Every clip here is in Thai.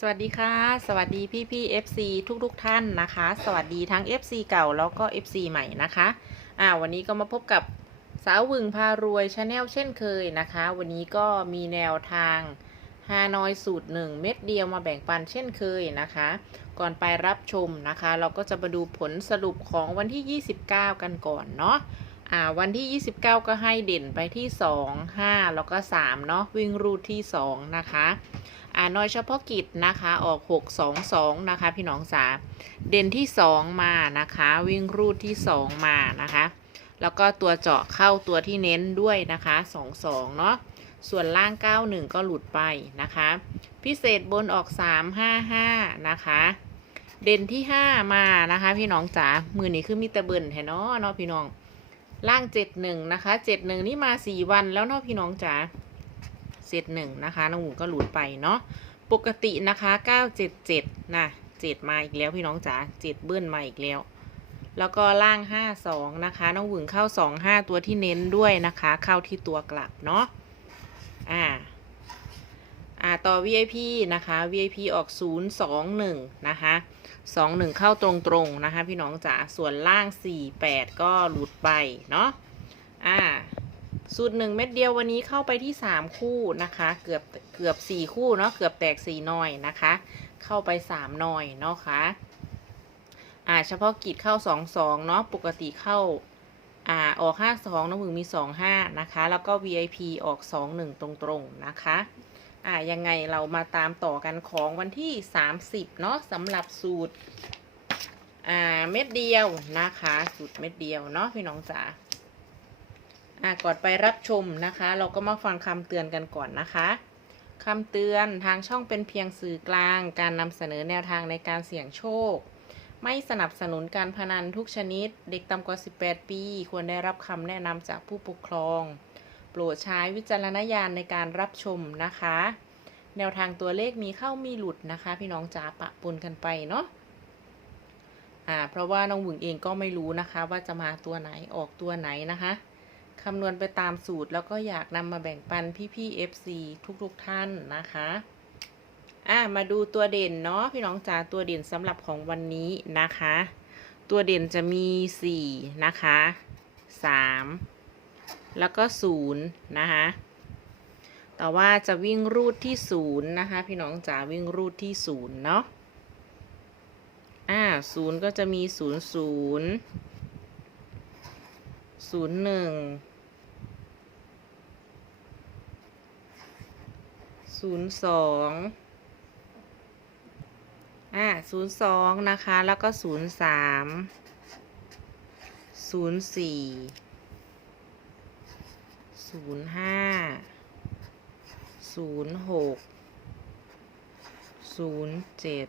สวัสดีค่ะ สวัสดีพี่พี่ๆ FC ทุกทุกๆท่านนะคะ สวัสดีทั้ง FC เก่าแล้วก็ FC ใหม่นะคะ อ่า วันนี้ก็มาพบกับสาววึงพารวยชาแนลเช่นเคยนะคะ วันนี้ก็มีแนวทางฮานอยสูตรหนึ่งเม็ดเดียวมาแบ่งปันเช่นเคยนะคะ ก่อนไปรับชมนะคะ เราก็จะมาดูผลสรุปของวันที่ 29 กันก่อนเนาะอ่าวันที่ 29 ก็ให้เด่นไปที่ 2 5 แล้วก็ 3 เนาะวิ่งรูดที่ 2 นะคะ อ่าน้อยเฉพาะกิจนะคะออก6 2 2นะคะพี่น้องจ๋าเด่นที่ 2 มานะคะ วิ่งรูดที่ 2 มานะคะ แล้วก็ตัวเจาะเข้าตัวที่เน้นด้วยนะคะ 2 2 เนาะส่วนล่าง 91 ก็หลุดไปนะคะ พิเศษบนออก 3 5 5 นะคะ เด่นที่ 5 มานะคะ พี่น้องจ๋ามือนี้คือมีต่เบิ่นแท้เนาะเนาะพี่น้อง ล่าง 71 นะคะ 71 นี่มา 4 วันแล้วเนาะพี่น้องจ๋า เซตหนึ่งนะคะน้องหมูก็หลุดไปเนาะปกตินะคะเก้าเจ็ดเจ็ดนะเจ็ดมาอีกแล้วพี่น้องจ๋าเจ็ดเบิ้ลมาอีกแล้ว แล้วก็ล่างห้าสองนะคะน้องหวึงเข้าสองห้าตัวที่เน้นด้วยนะคะ เข้าที่ตัวกลับเนาะอ่าอ่าต่อ VIP นะคะ VIP ออกศูนย์สองหนึ่งนะคะสองหนึ่งเข้าตรงๆนะคะ พี่น้องจ๋าส่วนล่างสี่แปดก็หลุดไป เนาะอ่า สูตรหนึ่งเม็ดเดียววันนี้เข้าไปที่สามคู่นะคะ เกือบเกือบสี่คู่เนาะเกือบแตกสี่หน่อยนะคะ เข้าไปสามหน่อยเนาะคะอ่าเฉพาะกิจเข้าสองสองเนาะปกติเข้าอ่าออกห้าสองน้องมึงมีสองห้านะคะ แล้วก็ VIP ออกสองหนึ่งตรงๆนะคะอ่ายังไงเรามาตามต่อกันของวันที่สามสิบเนาะสำหรับสูตรอ่าเม็ดเดียวนะคะ สูตรเม็ดเดียวเนาะพี่น้องจ๋า อะก่อนไปรับชมนะคะ เราก็มาฟังคำเตือนกันก่อนนะคะคำเตือนทางช่องเป็นเพียงสื่อกลาง การนำเสนอแนวทางในการเสี่ยงโชค ไม่สนับสนุนการพนันทุกชนิด เด็กต่ำกว่า 18 ปี ควรได้รับคำแนะนำจากผู้ปกครอง โปรดใช้วิจารณญาณในการรับชมนะคะ แนวทางตัวเลขมีเข้ามีหลุดนะคะ พี่น้องจ๋าปะปนกันไปเนาะอ่าเพราะว่าน้องหวึงเองก็ไม่รู้นะคะ ว่าจะมาตัวไหนออกตัวไหนนะคะ คำนวณไปตามสูตร แล้วก็อยากนำมาแบ่งปันพี่ๆ FC ทุกๆท่านนะคะอะมาดูตัวเด่นเนาะพี่น้องจ๋าตัวเด่นสำหรับของวันนี้นะคะ ตัวเด่นจะมี 4 นะคะ 3 แล้วก็ 0 นะคะ แต่ว่าจะวิ่งรูดที่ 0 นะคะ พี่น้องจ๋าวิ่งรูดที่ 0 เนาะอ่า0ก็จะมี 0 0 ศูนย์หนึ่งศูนย์สองอ่าศูนย์สองนะคะ แล้วก็ศูนย์สามศูนย์สี่ศูนย์ห้าศูนย์หกศูนย์เจ็ด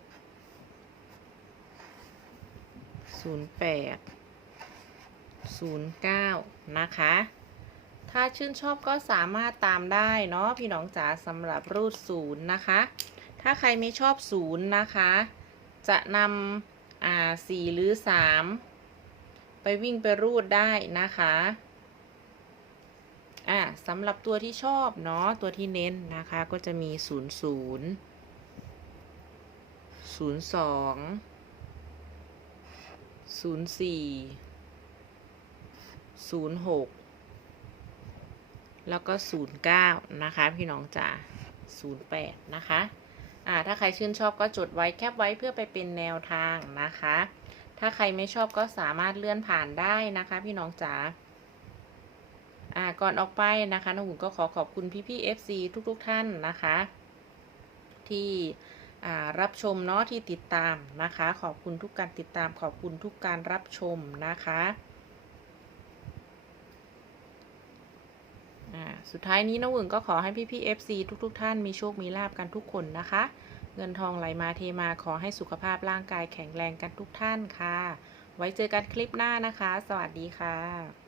ศูนย์แปด 09 นะคะ ถ้าชื่นชอบก็สามารถตามได้เนาะพี่น้องจ๋าสำหรับรูดศูนย์นะคะ ถ้าใครไม่ชอบศูนย์นะคะ จะนำอ่าสี่หรือสามไปวิ่งไปรูดได้นะคะอ่าสำหรับตัวที่ชอบเนาะตัวที่เน้นนะคะก็จะมีศูนย์ศูนย์ศูนย์สองศูนย์สี่ ศูนย์หกแล้วก็ศูนย์เก้านะคะ พี่น้องจ๋าศูนย์แปดนะคะอ่าถ้าใครชื่นชอบก็จดไว้แคปไว้เพื่อไปเป็นแนวทางนะคะ ถ้าใครไม่ชอบก็สามารถเลื่อนผ่านได้นะคะ พี่น้องจ๋าอ่าก่อนออกไปนะคะน้องหุ่นก็ขอขอบคุณพี่พี่ FC ทุกๆทท่านนะคะ ที่รับชมเนาะที่ติดตามนะคะ ขอบคุณทุกการติดตามขอบคุณทุกการรับชมนะคะ อ่า สุดท้ายนี้น้องหวึงก็ขอให้พี่พี่ๆ FC ทุกๆทท่านมีโชคมีลาบกันทุกคนนะคะ เงินทองไหลมาเทมาขอให้สุขภาพร่างกายแข็งแรงกันทุกท่านค่ะ ไว้เจอกันคลิปหน้านะคะ สวัสดีค่ะ